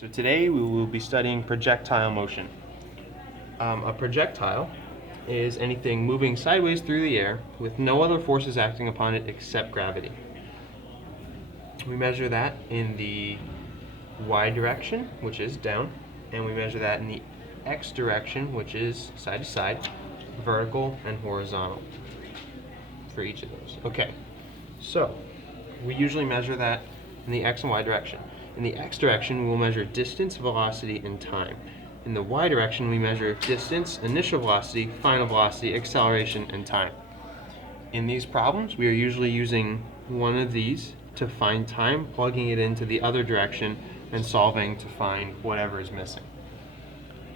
So today we will be studying projectile motion. A projectile is anything moving sideways through the air with no other forces acting upon it except gravity. We measure that in the y direction, which is down, and we measure that in the x direction, which is side to side, vertical and horizontal for each of those. Okay, so we usually measure that in the x and y direction. In the x direction, we will measure distance, velocity, and time. In the y direction, we measure distance, initial velocity, final velocity, acceleration, and time. In these problems, we are usually using one of these to find time, plugging it into the other direction, and solving to find whatever is missing.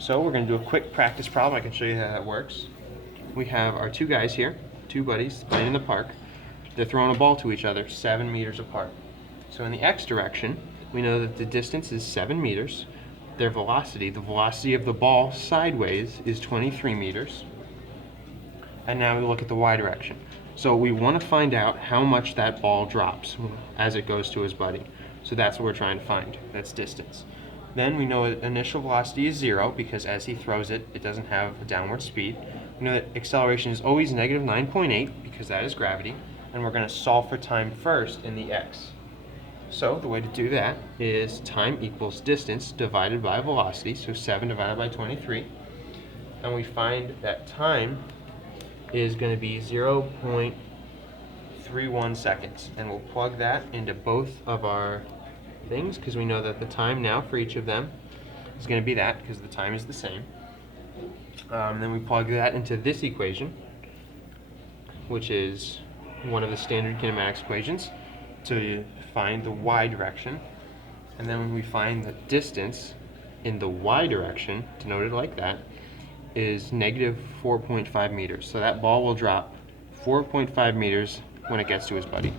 So we're going to do a quick practice problem. I can show you how that works. We have our two guys here, two buddies, playing in the park. They're throwing a ball to each other 7 meters apart. So in the x direction, we know that the distance is 7 meters. Their velocity, the velocity of the ball sideways, is 23 meters. And now we look at the y direction. So we want to find out how much that ball drops as it goes to his buddy. So that's what we're trying to find. That's distance. Then we know initial velocity is 0 because as he throws it, it doesn't have a downward speed. We know that acceleration is always negative 9.8 because that is gravity. And we're going to solve for time first in the x. So the way to do that is time equals distance divided by velocity, so 7 divided by 23. And we find that time is going to be 0.31 seconds. And we'll plug that into both of our things because we know that the time now for each of them is going to be that because the time is the same. Then we plug that into this equation, which is one of the standard kinematics equations, to find the y direction. And then when we find the distance in the y direction, denoted like that, is negative 4.5 meters. So that ball will drop 4.5 meters when it gets to his buddy.